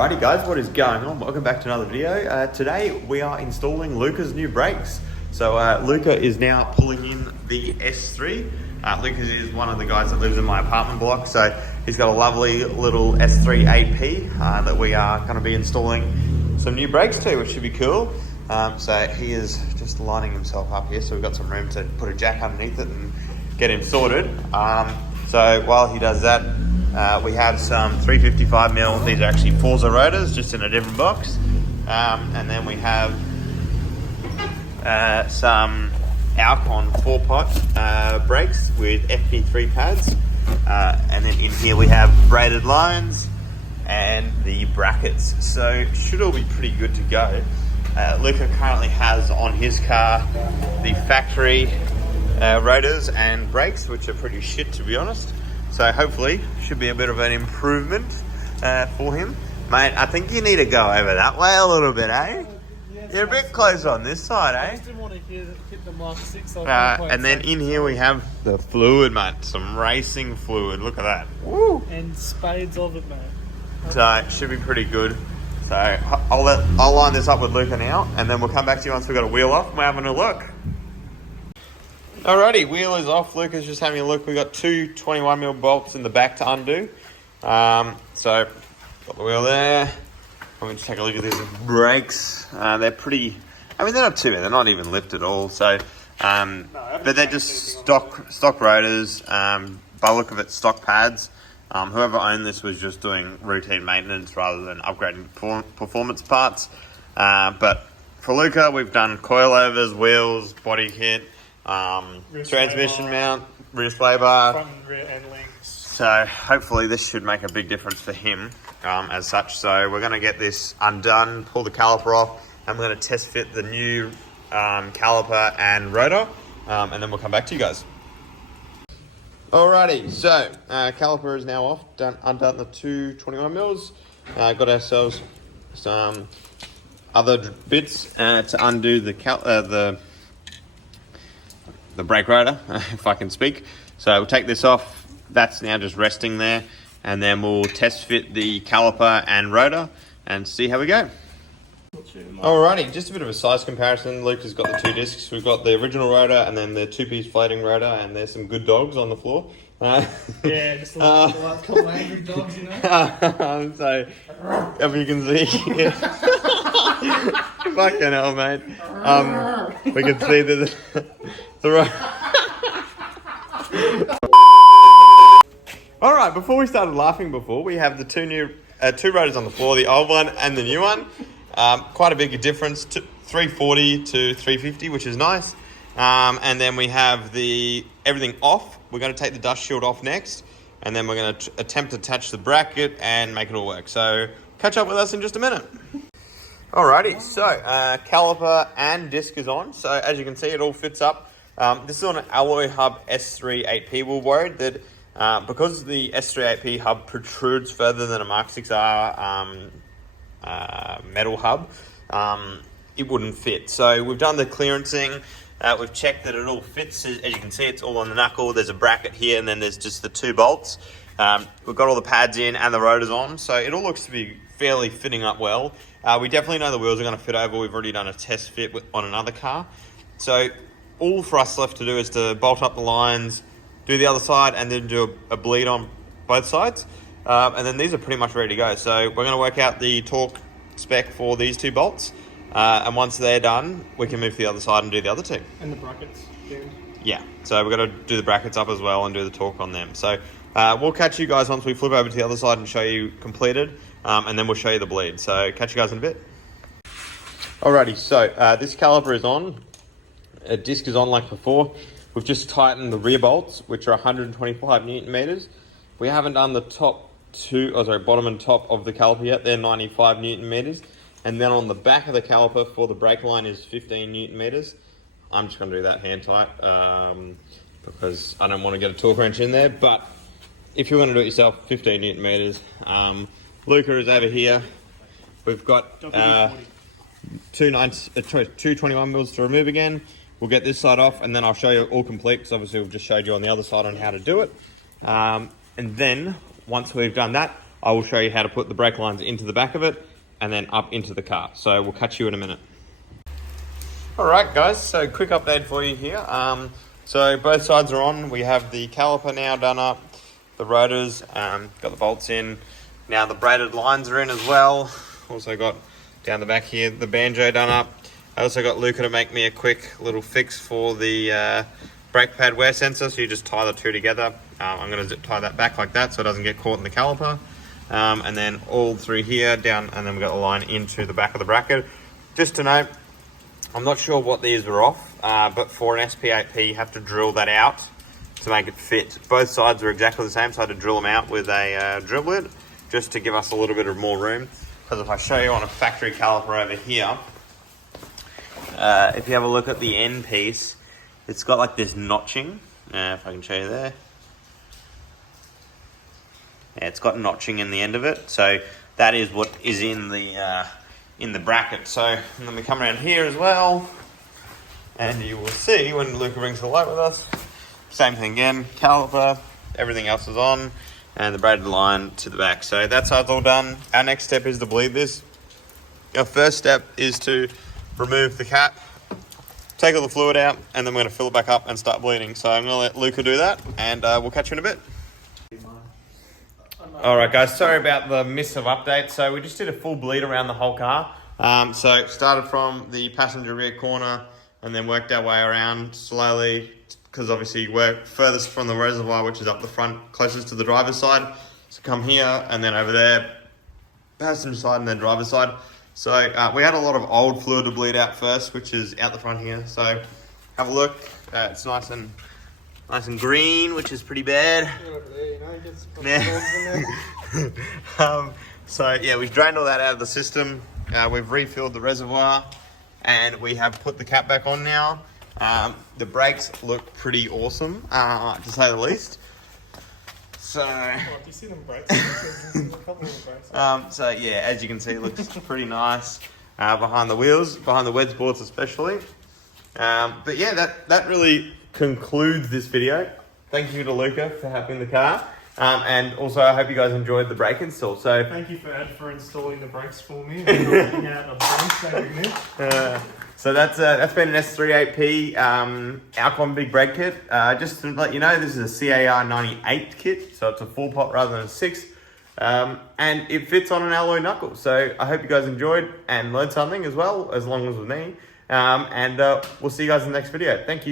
Alrighty guys, what is going on? Welcome back to another video. Today we are installing Luca's new brakes. So Luca is now pulling in the S3. Luca is one of the guys that lives in my apartment block, so he's got a lovely little S3 AP that we are going to be installing some new brakes to, which should be cool. So he is just lining himself up here, so we've got some room to put a jack underneath it and get him sorted. So while he does that, we have some 355mm, these are actually Forza rotors, just in a different box. And then we have some Alcon 4-pot brakes with FP3 pads. And then in here we have braided lines and the brackets. So should all be pretty good to go. Luca currently has on his car the factory rotors and brakes, which are pretty shit to be honest. So hopefully should be a bit of an improvement for him. Mate, I think you need to go over that way a little bit, eh? Yes, you're a bit close on this side, eh? I just didn't want to hit the Mk6 R. And then in here we have the fluid, mate. Some racing fluid. Look at that. Woo! And spades of it, mate. So it should be pretty good. So I'll line this up with Luca now, and then we'll come back to you once we've got a wheel off and we're having a look. Alrighty, wheel is off. Luca's just having a look. We've got two 21mm bolts in the back to undo. So, got the wheel there. Let me just take a look at these brakes. They're pretty, I mean, they're not too bad. They're not even lifted at all. So, but they're just stock rotors. By the look of it, stock pads. Whoever owned this was just doing routine maintenance rather than upgrading performance parts. But for Luca, we've done coilovers, wheels, body kit, transmission mount, rear sway bar, front and rear endlinks. So hopefully this should make a big difference for him as such. So we're going to get this undone, pull the caliper off, and we're going to test fit the new caliper and rotor, and then we'll come back to you guys. Alrighty, so caliper is now off, undone the two 21mm, got ourselves some other bits to undo the brake rotor, if I can speak. So we'll take this off, that's now just resting there, and then we'll test fit the caliper and rotor and see how we go. Alrighty, just a bit of a size comparison. Luke has got the two discs. We've got the original rotor and then the two-piece floating rotor, and there's some good dogs on the floor. Yeah, just the last couple of angry dogs, you know? So, if you can see, yeah. Fucking hell, mate. We can see the Alright, before we started laughing we have the two rotors on the floor, the old one and the new one. Quite a big difference, 340 to 350, which is nice. And then we have everything off. We're going to take the dust shield off next, and then we're going to attempt to attach the bracket and make it all work. So catch up with us in just a minute. Alrighty, so caliper and disc is on. So as you can see, it all fits up. This is on an alloy hub S3 8P. We're worried that because the S3 8P hub protrudes further than a Mk6 R metal hub, it wouldn't fit. So we've done the clearancing. We've checked that it all fits. As you can see, it's all on the knuckle. There's a bracket here, and then there's just the two bolts. We've got all the pads in and the rotors on, so it all looks to be fairly fitting up well. We definitely know the wheels are going to fit over. We've already done a test fit on another car. So all for us left to do is to bolt up the lines, do the other side, and then do a bleed on both sides. And then these are pretty much ready to go. So we're going to work out the torque spec for these two bolts. And once they're done, we can move to the other side and do the other two. And the brackets, dude. Yeah, so we've got to do the brackets up as well and do the torque on them. So we'll catch you guys once we flip over to the other side and show you completed, and then we'll show you the bleed. So catch you guys in a bit. Alrighty, so this caliper is on. A disc is on like before. We've just tightened the rear bolts, which are 125 Newton meters. We haven't done the bottom and top of the caliper yet. They're 95 Newton meters. And then on the back of the caliper for the brake line is 15 Newton meters. I'm just going to do that hand tight because I don't want to get a torque wrench in there. But if you want to do it yourself, 15 Newton meters. Luca is over here. We've got two 21mm to remove again. We'll get this side off, and then I'll show you all complete because obviously we've just showed you on the other side on how to do it. And then once we've done that, I will show you how to put the brake lines into the back of it and then up into the car. So we'll catch you in a minute. All right, guys, so quick update for you here. So both sides are on. We have the caliper now done up, the rotors, got the bolts in. Now the braided lines are in as well. Also got down the back here the banjo done up. I also got Luca to make me a quick little fix for the brake pad wear sensor, so you just tie the two together. I'm going to tie that back like that so it doesn't get caught in the caliper. And then all through here down, and then we've got the line into the back of the bracket. Just to note, I'm not sure what these are off, but for an SP8P you have to drill that out to make it fit. Both sides are exactly the same, so I had to drill them out with a drill bit just to give us a little bit of more room. Because if I show you on a factory caliper over here, if you have a look at the end piece, it's got like this notching. If I can show you there. Yeah, it's got notching in the end of it, so that is what is in the bracket. So and then we come around here as well, and you will see when Luca brings the light with us, same thing again, caliper, everything else is on, and the braided line to the back. So that side's all done. Our next step is to bleed this. Our first step is to remove the cap, take all the fluid out, and then we're going to fill it back up and start bleeding. So I'm going to let Luca do that, and we'll catch you in a bit. Alright guys, sorry about the miss of update. So we just did a full bleed around the whole car. So started from the passenger rear corner and then worked our way around slowly, because obviously we're furthest from the reservoir, which is up the front, closest to the driver's side. So come here and then over there, passenger side and then driver's side. So we had a lot of old fluid to bleed out first, which is out the front here. So have a look. It's nice and green, which is pretty bad. So yeah, we've drained all that out of the system. We've refilled the reservoir, and we have put the cap back on now. The brakes look pretty awesome, to say the least. So, do you see them brakes? There's a couple of brakes. So yeah, as you can see, it looks pretty nice behind the wheels, behind the Wedsports especially. But yeah, that really concludes this video. Thank you to Luca for helping the car, and also I hope you guys enjoyed the brake install. So thank you for installing the brakes for me and knocking out a brake. So that's been an S38P Alcon big brake kit. Just to let you know, this is a CAR 98 kit, so it's a 4-pot rather than a 6, and it fits on an alloy knuckle. So I hope you guys enjoyed and learned something as well, as long as with me. And we'll see you guys in the next video. Thank you.